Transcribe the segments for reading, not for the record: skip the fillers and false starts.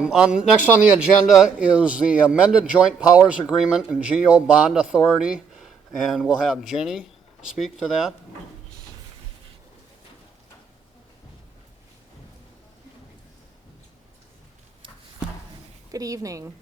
Next on the agenda is the amended joint powers agreement and GO bond authority, and we'll have Jenny speak to that. Good evening.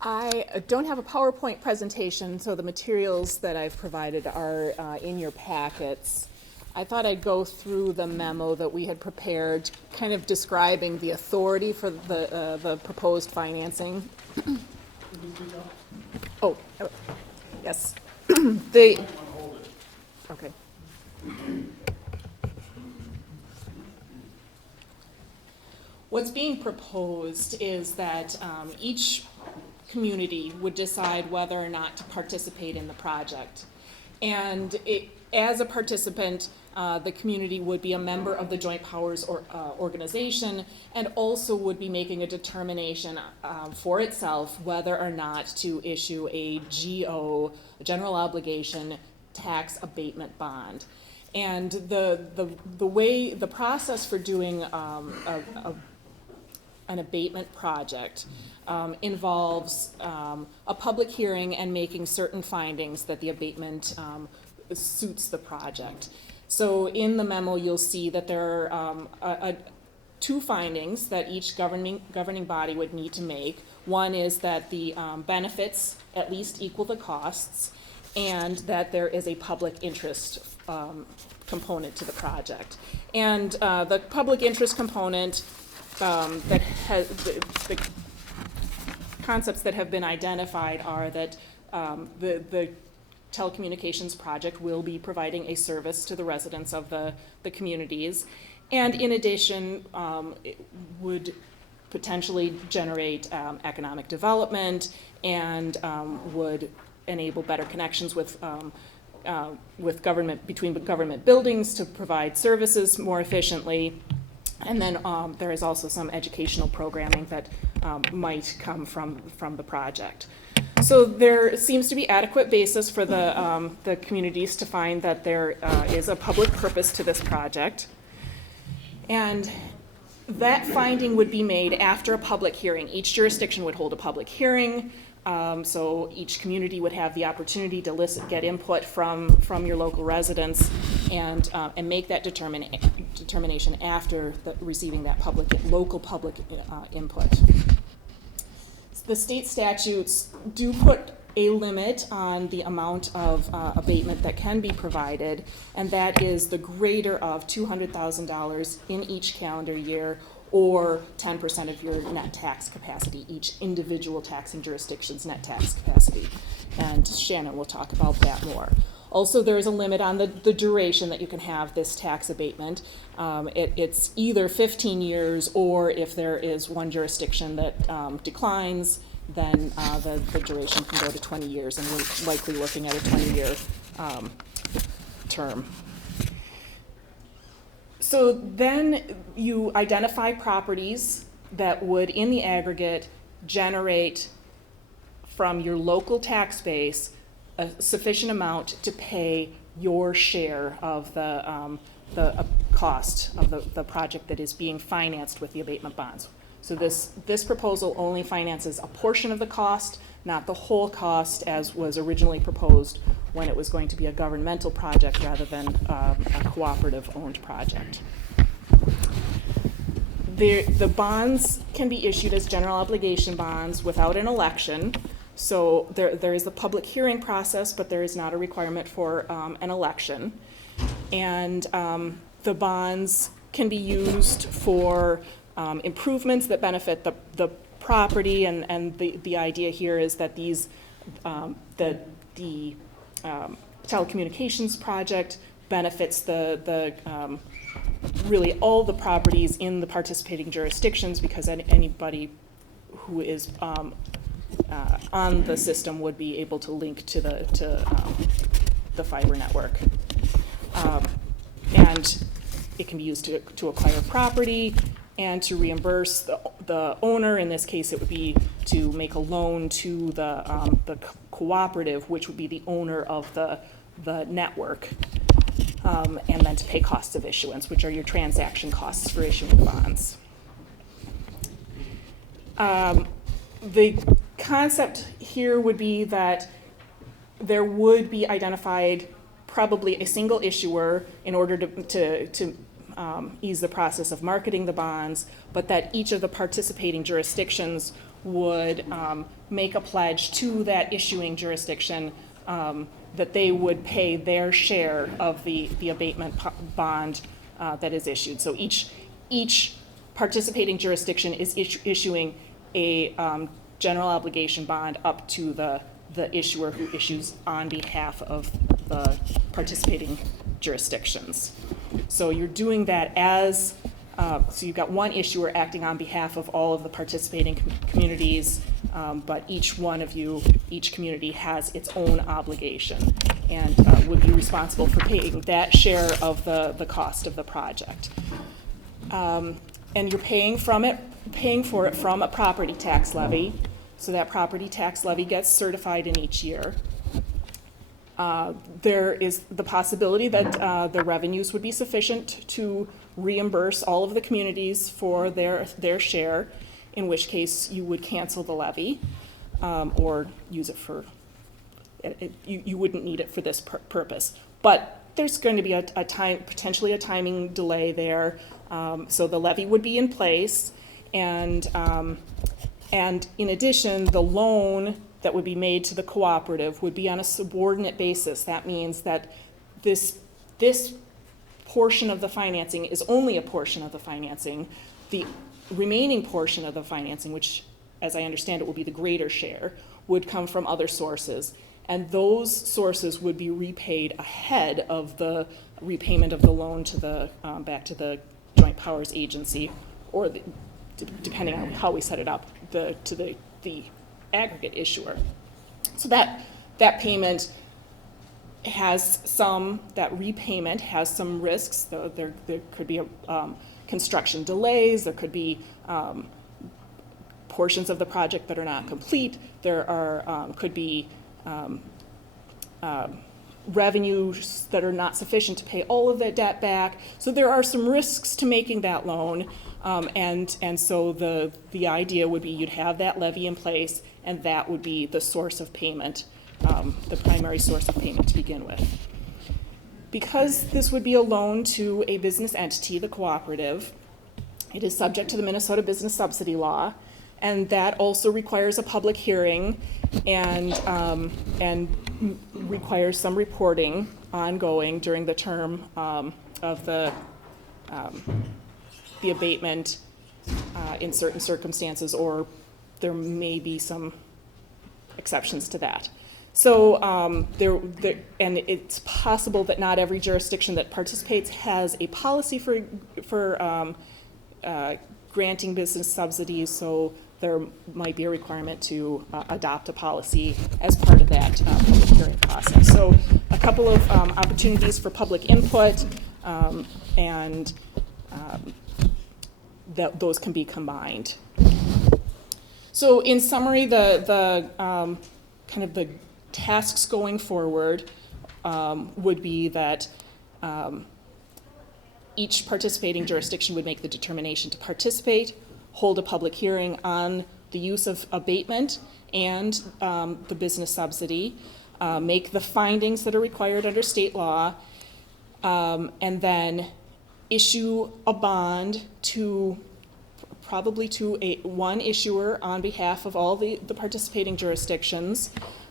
I don't have a PowerPoint presentation, so the materials that I've provided are in your packets. I thought I'd go through the memo that we had prepared, kind of describing the authority for the proposed financing. Oh, yes. Okay. What's being proposed is that each community would decide whether or not to participate in the project. And as a participant, the community would be a member of the Joint Powers organization and also would be making a determination for itself whether or not to issue a GO, a general obligation tax abatement bond. And the process for doing an abatement project involves a public hearing and making certain findings that the abatement suits the project. So in the memo, you'll see that there are two findings that each governing body would need to make. One is that the benefits at least equal the costs, and that there is a public interest component to the project. And the public interest component that has the concepts that have been identified are that the telecommunications project will be providing a service to the residents of the communities, and in addition it would potentially generate economic development and would enable better connections with government, between government buildings to provide services more efficiently. And then there is also some educational programming that might come from the project. So there seems to be adequate basis for the communities to find that there is a public purpose to this project. And that finding would be made after a public hearing. Each jurisdiction would hold a public hearing. So each community would have the opportunity to get input from your local residents and make that determination after receiving that local public input. The state statutes do put a limit on the amount of abatement that can be provided, and that is the greater of $200,000 in each calendar year, or 10% of your net tax capacity, each individual taxing jurisdiction's net tax capacity. And Shannon will talk about that more. Also, there is a limit on the duration that you can have this tax abatement. It's either 15 years, or if there is one jurisdiction that declines, then the duration can go to 20 years, and we're likely looking at a 20-year term. So then you identify properties that would, in the aggregate, generate from your local tax base a sufficient amount to pay your share of the cost of the project that is being financed with the abatement bonds. So this proposal only finances a portion of the cost, not the whole cost as was originally proposed when it was going to be a governmental project rather than a cooperative-owned project. The bonds can be issued as general obligation bonds without an election. So there is a public hearing process, but there is not a requirement for an election. And the bonds can be used for improvements that benefit the property, and the idea here is that these the telecommunications project benefits really all the properties in the participating jurisdictions, because anybody who is on the system would be able to link to the fiber network, and it can be used to acquire property and to reimburse the owner. In this case, it would be to make a loan to the cooperative, which would be the owner of the network, and then to pay costs of issuance, which are your transaction costs for issuing bonds. The concept here would be that there would be identified probably a single issuer in order to ease the process of marketing the bonds, but that each of the participating jurisdictions would make a pledge to that issuing jurisdiction that they would pay their share of the abatement bond that is issued. So each participating jurisdiction is issuing a general obligation bond up to the issuer who issues on behalf of the participating jurisdictions. So you're doing that as, so you've got one issuer acting on behalf of all of the participating communities, but each community has its own obligation and would be responsible for paying that share of the cost of the project. And you're paying for it from a property tax levy. So that property tax levy gets certified in each year. There is the possibility that the revenues would be sufficient to reimburse all of the communities for their share, in which case you would cancel the levy or use it for, you wouldn't need it for this purpose. But there's going to be potentially a timing delay there. So the levy would be in place, and in addition, the loan that would be made to the cooperative would be on a subordinate basis. That means that this portion of the financing is only a portion of the financing. The remaining portion of the financing, which, as I understand it, will be the greater share, would come from other sources. And those sources would be repaid ahead of the repayment of the loan to the back to the Joint Powers Agency, or depending on how we set it up, to the aggregate issuer. So that payment has that repayment has some risks. There could be construction delays. There could be portions of the project that are not complete. There could be revenues that are not sufficient to pay all of the debt back. So there are some risks to making that loan, and so the idea would be you'd have that levy in place, and that would be the source of payment, the primary source of payment to begin with. Because this would be a loan to a business entity, the cooperative, it is subject to the Minnesota Business Subsidy Law, and that also requires a public hearing and requires some reporting ongoing during the term of the abatement in certain circumstances, or there may be some exceptions to that. So and it's possible that not every jurisdiction that participates has a policy for granting business subsidies, so there might be a requirement to adopt a policy as part of that public hearing process. So a couple of opportunities for public input, and those can be combined. So in summary, the kind of the tasks going forward would be that each participating jurisdiction would make the determination to participate, hold a public hearing on the use of abatement and the business subsidy, make the findings that are required under state law, and then issue a bond probably to one issuer on behalf of all the participating jurisdictions,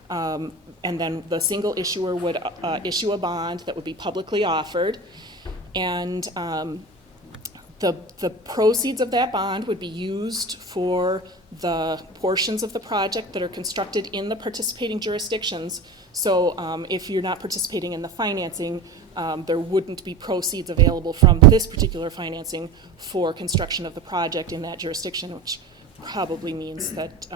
and then the single issuer would issue a bond that would be publicly offered, and the proceeds of that bond would be used for the portions of the project that are constructed in the participating jurisdictions. So if you're not participating in the financing, there wouldn't be proceeds available from this particular financing for construction of the project in that jurisdiction, which probably means that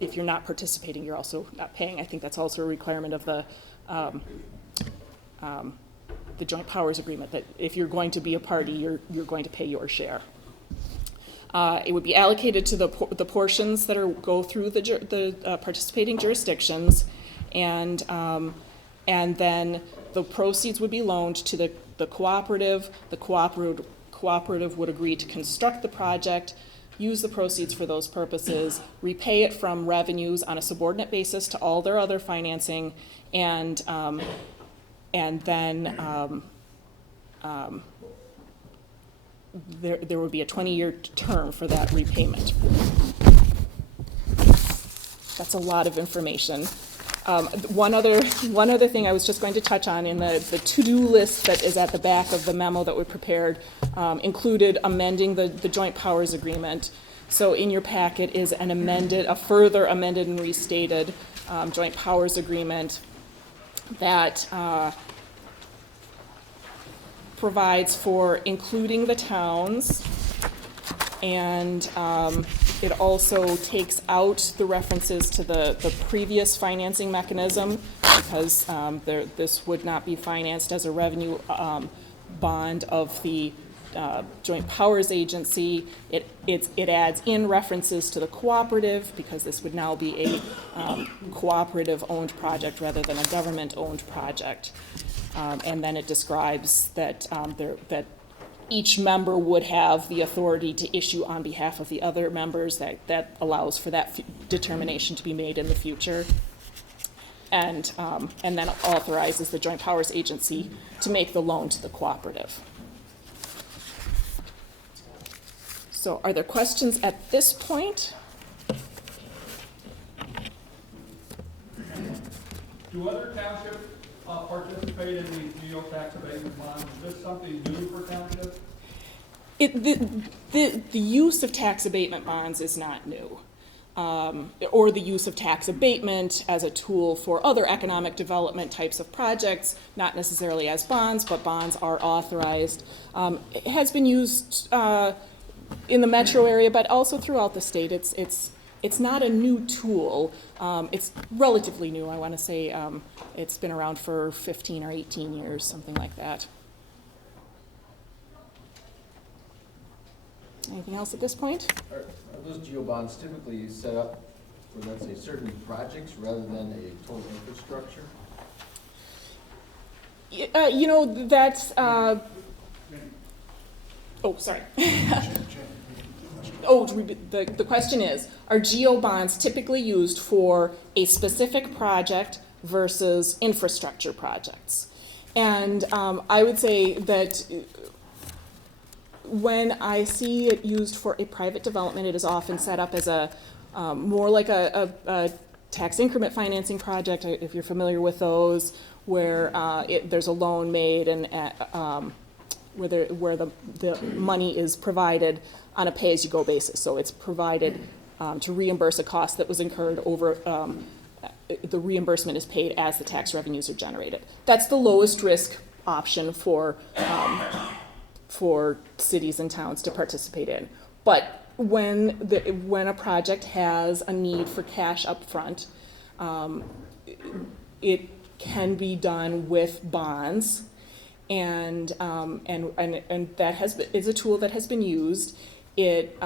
if you're not participating, you're also not paying. I think that's also a requirement of the Joint Powers Agreement, that if you're going to be a party, you're going to pay your share. It would be allocated to the portions that go through the participating jurisdictions, and then the proceeds would be loaned to the cooperative. The cooperative would agree to construct the project, use the proceeds for those purposes, repay it from revenues on a subordinate basis to all their other financing, and then there would be a 20-year term for that repayment. That's a lot of information. One other thing I was just going to touch on in the to-do list that is at the back of the memo that we prepared included amending the joint powers agreement. So in your packet is a further amended and restated joint powers agreement that provides for including the towns, and it also takes out the references to the previous financing mechanism, because this would not be financed as a revenue bond of the Joint Powers Agency. It adds in references to the cooperative, because this would now be a cooperative-owned project rather than a government-owned project. And then it describes that that each member would have the authority to issue on behalf of the other members. That allows for that determination to be made in the future. And then authorizes the Joint Powers Agency to make the loan to the cooperative. So are there questions at this point? Do other townships participate in these geo-tax abatement bonds? Is this something new for townships? The use of tax abatement bonds is not new. Or the use of tax abatement as a tool for other economic development types of projects, not necessarily as bonds, but bonds are authorized. It has been used in the metro area, but also throughout the state. It's not a new tool. It's relatively new. I want to say it's been around for 15 or 18 years, something like that. Anything else at this point? Are those geo bonds typically set up for, let's say, certain projects rather than a total infrastructure? You know, that's, oh, sorry. Oh, the question is, are geo bonds typically used for a specific project versus infrastructure projects? And I would say that when I see it used for a private development, it is often set up as a more like a tax increment financing project, if you're familiar with those, where there's a loan made and where the money is provided on a pay-as-you-go basis. So it's provided to reimburse a cost that was incurred over, the reimbursement is paid as the tax revenues are generated. That's the lowest risk option for cities and towns to participate in. But when a project has a need for cash up front, it can be done with bonds, and that is a tool that has been used. It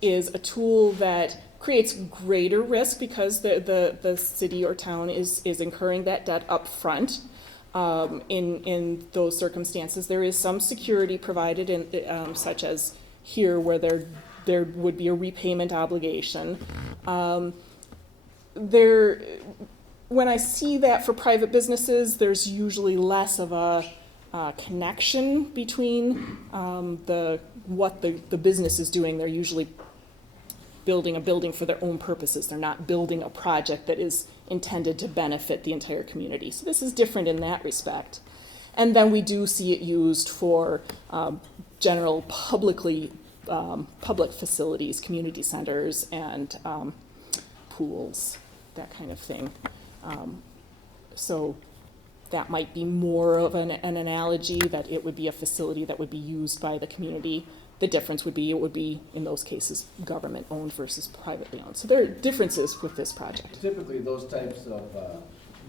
is a tool that creates greater risk because the city or town is incurring that debt up front. In those circumstances, there is some security provided, in such as here, where there would be a repayment obligation. When I see that for private businesses, there's usually less of a connection between what the business is doing. They're usually building a building for their own purposes. They're not building a project that is intended to benefit the entire community. So this is different in that respect. And then we do see it used for general public facilities, community centers, and pools, that kind of thing. So that might be more of an analogy, that it would be a facility that would be used by the community. The difference would be it would be, in those cases, government-owned versus privately owned. So there are differences with this project. Typically, those types of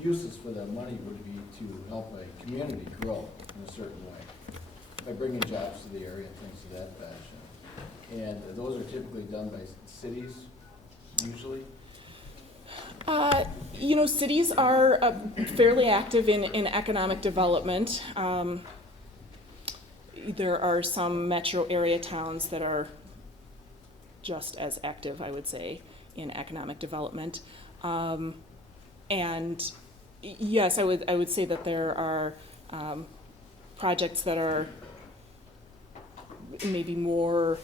uses for that money would be to help a community grow in a certain way, by bringing jobs to the area and things of that fashion. And those are typically done by cities, usually? You know, cities are fairly active in economic development. There are some metro area towns that are just as active, I would say, in economic development. And yes, I would say that there are projects that are maybe more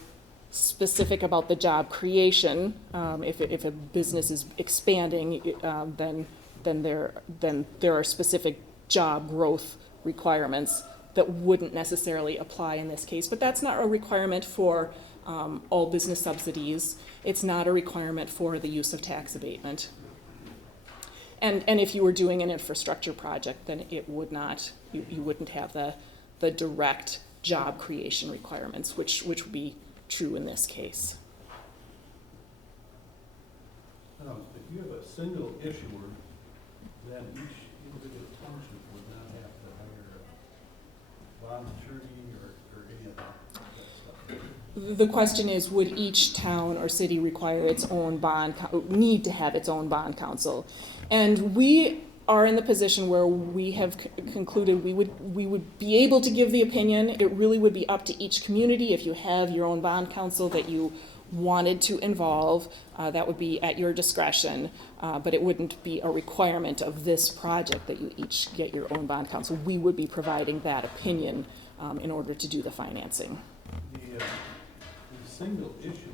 specific about the job creation. If a business is expanding, then there are specific job growth requirements that wouldn't necessarily apply in this case. But that's not a requirement for all business subsidies. It's not a requirement for the use of tax abatement. And if you were doing an infrastructure project, then it would not, you wouldn't have the direct job creation requirements, which would be true in this case. Now, if you have a single issuer, then each individual township would not have to hire a bond attorney or any of that stuff. The question is, would each town or city require its own need to have its own bond counsel? And we are in the position where we have concluded we would be able to give the opinion. It really would be up to each community. If you have your own bond counsel that you wanted to involve, that would be at your discretion, but it wouldn't be a requirement of this project that you each get your own bond counsel. We would be providing that opinion in order to do the financing. The single issue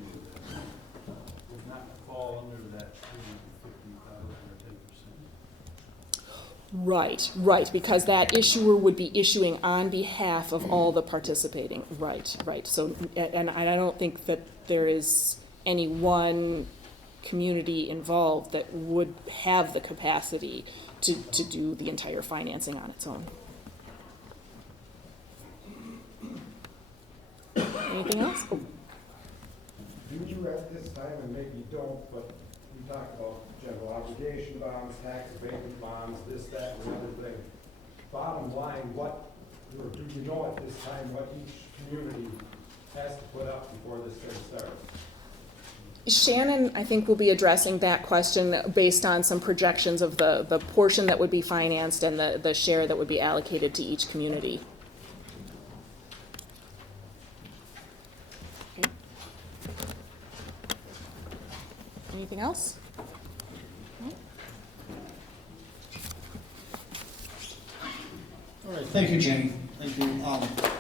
would not fall under that 350,000 or 10%. Right, because that issuer would be issuing on behalf of all the participating. Right. So, and I don't think that there is any one community involved that would have the capacity to do the entire financing on its own. Anything else? Oh. Do you at this time, and maybe you don't, but we talk about general obligation bonds, tax abatement bonds, this, that, and the other thing. Bottom line, what, or do you know at this time what each community has to put up before this thing starts? Shannon, I think, will be addressing that question based on some projections of the portion that would be financed and the share that would be allocated to each community. Okay. Anything else? All right, thank you, Jenny. Thank you.